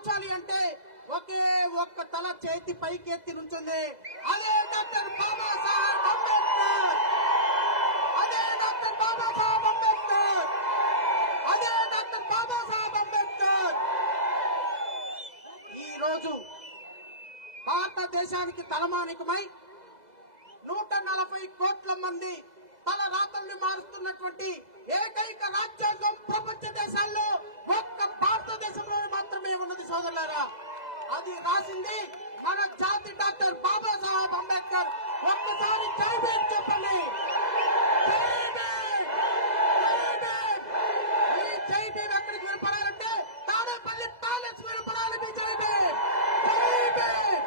మార్చాలి అంటే ఒకే ఒక్క తల చేతి పైకెత్తి నుంచింది. అదే డాక్టర్ బాబాసాహెబ్ అంబేద్కర్. అదే డాక్టర్ బాబాసాహెబ్ అంబేద్కర్. అదే డాక్టర్ బాబాసాహెబ్ అంబేద్కర్. ఈ రోజు భారతదేశానికి తలమానికమై 140 కోట్ల మంది తల రాతల్ని మారుస్తున్నటువంటి ఏకైక రాజ్యాంగం ప్రపంచ దేశాల్లో ఒక్క భారతదేశంలో మాత్రమే ఉన్నది సోదరులారా. అది రాసింది మన జాతి డాక్టర్ బాబాసాహెబ్ అంబేద్కర్. ఒక్కసారి జై భీమ్ చెప్పండి. ఈ జై భీమ్ ఎక్కడికి వినపడాలంటే తాడేపల్లి ప్యాలెస్ వినపడాలి. మీ జై భీమ్, జై భీమ్,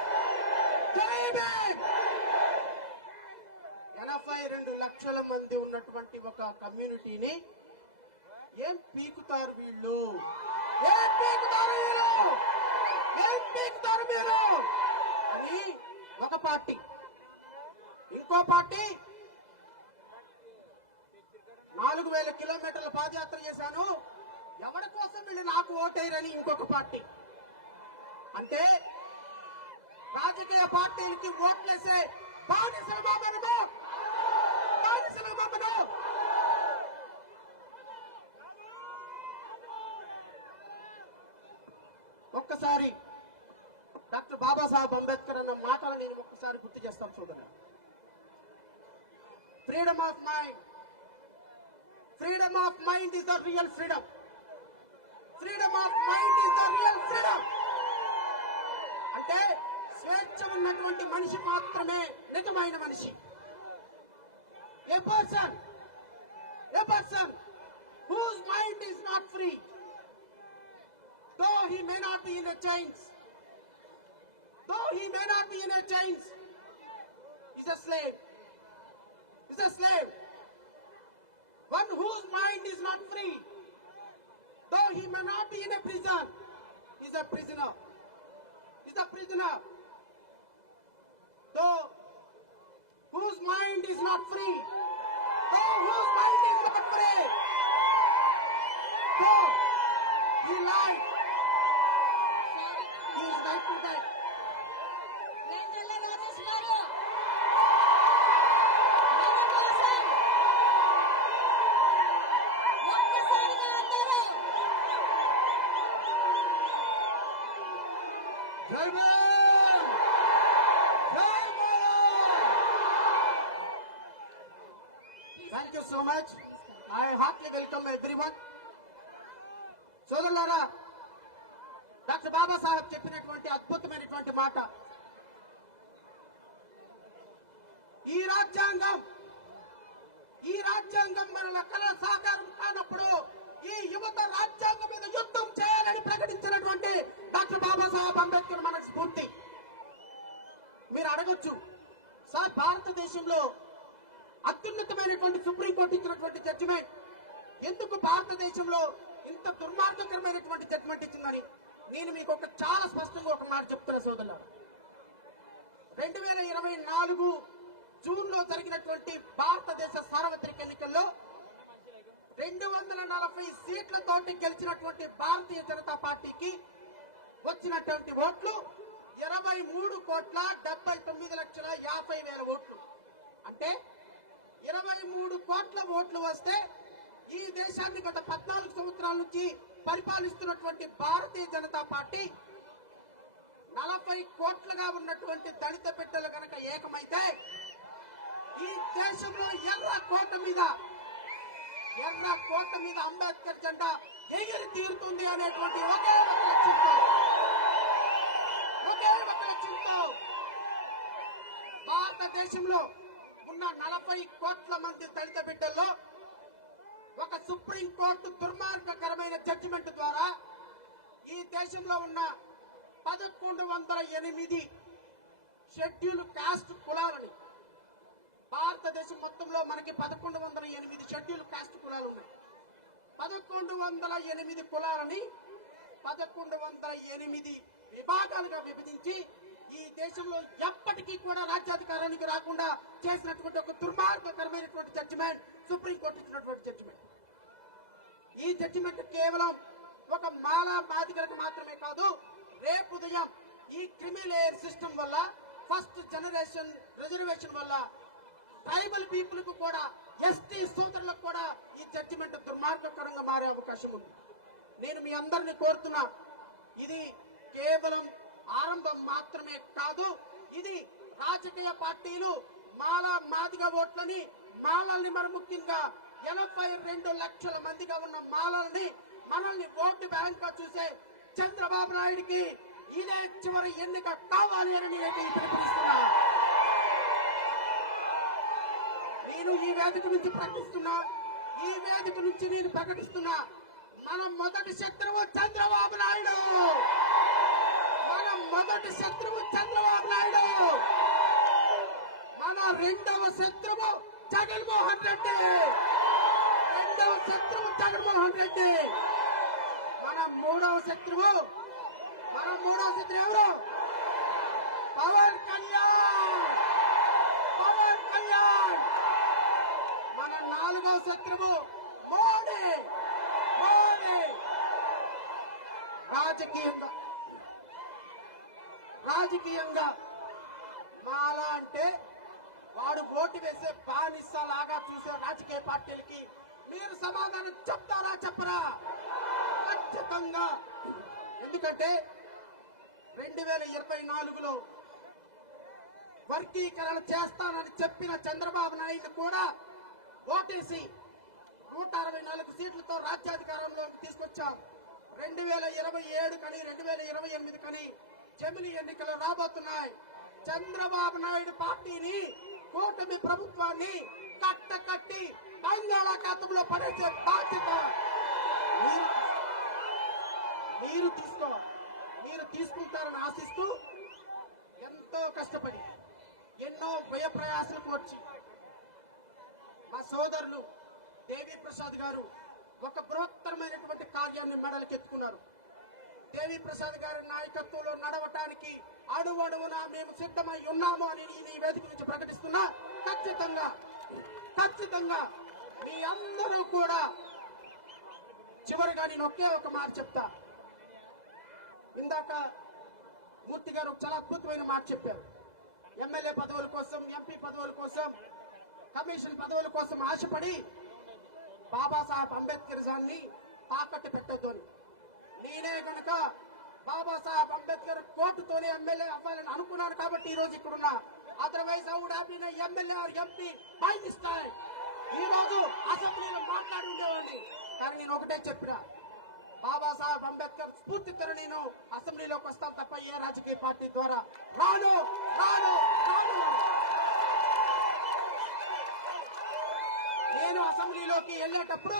జై భీమ్. 82 లక్షల మంది ఉన్నటువంటి ఒక కమ్యూనిటీని ఏం పీకుతారు వీళ్ళు? ఏం పీకుతారు వీళ్ళు? ఏం పీకుతారు మీరు అని ఒక పార్టీ. ఇంకో పార్టీ 4000 కిలోమీటర్ల పాదయాత్ర చేశాను, ఎవరి కోసం వీళ్ళు నాకు ఓటేయరని ఇంకొక పార్టీ. అంటే రాజకీయ పార్టీలకి ఓట్లేసే బానిసల బాబను, బానిసల బాబను. ఒక్కసారి డాక్టర్ బాబాసాహెబ్ అంబేద్కర్ అన్న మాటలు నేను ఒక్కసారి గుర్తు చేస్తాను చూడండి. Freedom of mind, freedom of mind is the real freedom. Freedom of mind is the real freedom. అంటే స్వేచ్ఛ ఉన్నటువంటి మనిషి మాత్రమే నిజమైన మనిషి. A person whose mind is not free, though he may not be in a chains, is a slave. One whose mind is not free, though he may not be in a prison, is a prisoner. Though whose mind is not free, though whose mind is not free, though he lied, he is right to die. Jai Bhim! Jai Bhim! Thank you so much. I heartily welcome everyone. సోదరులారా, doctor Babasaheb చెప్పినటువంటి అద్భుతమైనటువంటి మాట, ఈ రాజ్యాంగం మన కళ సాకారం కానప్పుడు ఈ యువత రాజ్యాంగం మీద యుద్ధం చేయాలని ప్రకటించినటువంటి డాక్టర్ బాబాసాహెబ్ అంబేద్కర్ మనకు స్ఫూర్తి. మీరు అడగొచ్చు, సార్ భారతదేశంలో అత్యున్నతమైనటువంటి సుప్రీంకోర్టు ఇచ్చినటువంటి జడ్జిమెంట్ ఎందుకు భారతదేశంలో ఇంత దుర్మార్గకరమైనటువంటి జడ్జిమెంట్ ఇచ్చిందని నేను మీకు చాలా స్పష్టంగా ఒక మాట చెప్తున్నా సోదరులారా. 2024 జూన్ లో జరిగినటువంటి భారతదేశ సార్వత్రిక ఎన్నికల్లో 240 సీట్లతోటి గెలిచినటువంటి భారతీయ జనతా పార్టీకి వచ్చినటువంటి ఓట్లు 23,79,50,000 ఓట్లు. అంటే 23 కోట్ల ఓట్లు వస్తే ఈ దేశాన్ని గత 14 సంవత్సరాల నుంచి పరిపాలిస్తున్నటువంటి భారతీయ జనతా పార్టీ 40 కోట్లుగా ఉన్నటువంటి దళిత బిడ్డలు కనుక ఏకమైతే ఈ దేశంలో ఎర్ర కోట మీద అంబేద్కర్ జెండా ఎగిరి తీరుతుంది అనేటువంటి ఒకే ఒక లక్ష్యంతో భారతదేశంలో ఉన్న 40 కోట్ల మంది దళిత బిడ్డల్లో ఒక సుప్రీంకోర్టు దుర్మార్గకరమైన జడ్జిమెంట్ ద్వారా ఈ దేశంలో ఉన్న 1108 షెడ్యూల్ కాస్ట్ కులాలని, భారతదేశం మొత్తంలో మనకి 1108 షెడ్యూల్ కాస్ట్ కులాలు ఉన్నాయి. 1108 కులాలని 1108 విభాగాలుగా విభజించి ఈ దేశంలో ఎప్పటికీ కూడా రాజ్యాధికారానికి రాకుండా చేసినటువంటి ఒక దుర్మార్గకరమైనటువంటి జడ్జిమెంట్ సుప్రీంకోర్టు ఇచ్చినటువంటి జడ్జిమెంట్. ఈ జడ్జిమెంట్ కేవలం ఒక మాలా బాధితులకు మాత్రమే కాదు, రేపు ఉదయం ఈ క్రిమి లేయర్ సిస్టమ్ వల్ల ఫస్ట్ జనరేషన్ రిజర్వేషన్ వల్ల ట్రైబల్ పీపుల్ కు కూడా ఎస్టీ సోదరులకు కూడా ఈ జడ్జిమెంట్ దుర్మార్గకరంగా మారే అవకాశం ఉంది. నేను మీ అందరిని కోరుతున్నా, ఇది కేవలం ఆరంభం మాత్రమే కాదు, ఇది రాజకీయ పార్టీలు మాదిగ ఓట్లని మాలల్ని మరి ముఖ్యంగా 82 లక్షల మందిగా ఉన్న మాలల్ని మనల్ని ఓటు బ్యాంక్ గా చూసే చంద్రబాబు నాయుడికి ఇదే చివరి ఎన్నిక కావాలి అని నేనైతే పిలుపునిస్తున్నా. నేను ఈ వేదిక నుంచి ప్రకటిస్తున్నా, ఈ వేదిక నుంచి నేను ప్రకటిస్తున్నా, మన మొదటి శత్రువు చంద్రబాబు నాయుడు, మన మొదటి శత్రువు చంద్రబాబు నాయుడు, మన రెండవ శత్రువు జగన్మోహన్ రెడ్డి, రెండవ శత్రువు జగన్మోహన్ రెడ్డి, మన మూడవ శత్రువు ఎవరు? పవన్ కళ్యాణ్, పవన్ కళ్యాణ్. మన నాలుగవ శత్రువు మోడీ. రాజకీయంగా మాలా అంటే వాడు ఓటు వేసే బానిసలాగా చూసే రాజకీయ పార్టీలకి మీరు సమాధానం చెప్తారా చెప్పరా? ఖచ్చితంగా. ఎందుకంటే 2024లో వర్గీకరణ చేస్తానని చెప్పిన చంద్రబాబు నాయుడు కూడా ఓటేసి 164 సీట్లతో రాజ్యాధికారంలోకి తీసుకొచ్చాం. 2027 కని 2028 కని జమిలి ఎన్నికలు రాబోతున్నాయి. చంద్రబాబు నాయుడు పార్టీని, కూటమి ప్రభుత్వాన్ని కట్టి బంగాళాఖాతంలో పడేసే బాధ్యత మీరు తీసుకుంటారని ఆశిస్తూ ఎంతో కష్టపడి ఎన్నో వ్యయ ప్రయాసాలు కోర్చి మా సోదరులు దేవి ప్రసాద్ గారు ఒక బృహత్తరమైనటువంటి కార్యాన్ని మెడలకెత్తుకున్నారు. దేవి ప్రసాద్ గారి నాయకత్వంలో నడవటానికి అడుగడుగునా మేము సిద్ధమై ఉన్నాము అని నేను ఈ వేదిక నుంచి ప్రకటిస్తున్నా. ఖచ్చితంగా మీ అందరూ కూడా చివరిగా నేను ఒకే ఒక మాట చెప్తా. ఇందాక మూర్తి గారు చాలా అద్భుతమైన మాట చెప్పారు. ఎమ్మెల్యే పదవుల కోసం, ఎంపీ పదవుల కోసం, కమిషన్ పదవుల కోసం ఆశపడి బాబాసాహెబ్ అంబేద్కర్ గారిని తాకట్టు పెట్టొద్దు అని. నేనే కనుక బాబాసాహెబ్ అంబేద్కర్ కోర్టుతోనే ఎమ్మెల్యే అవ్వాలని అనుకున్నాను కాబట్టి ఈ రోజు ఇక్కడున్నా. Otherwise I would have been MLA or MP by this time. ఈ రోజు అసెంబ్లీలో మాట్లాడి ఉండేవాడిని. కానీ నేను ఒకటే చెప్పినా, బాబాసాహెబ్ అంబేద్కర్ స్ఫూర్తితో నేను అసెంబ్లీలోకి వస్తాను తప్ప ఏ రాజకీయ పార్టీ ద్వారా రాను. నేను అసెంబ్లీలోకి వెళ్ళేటప్పుడు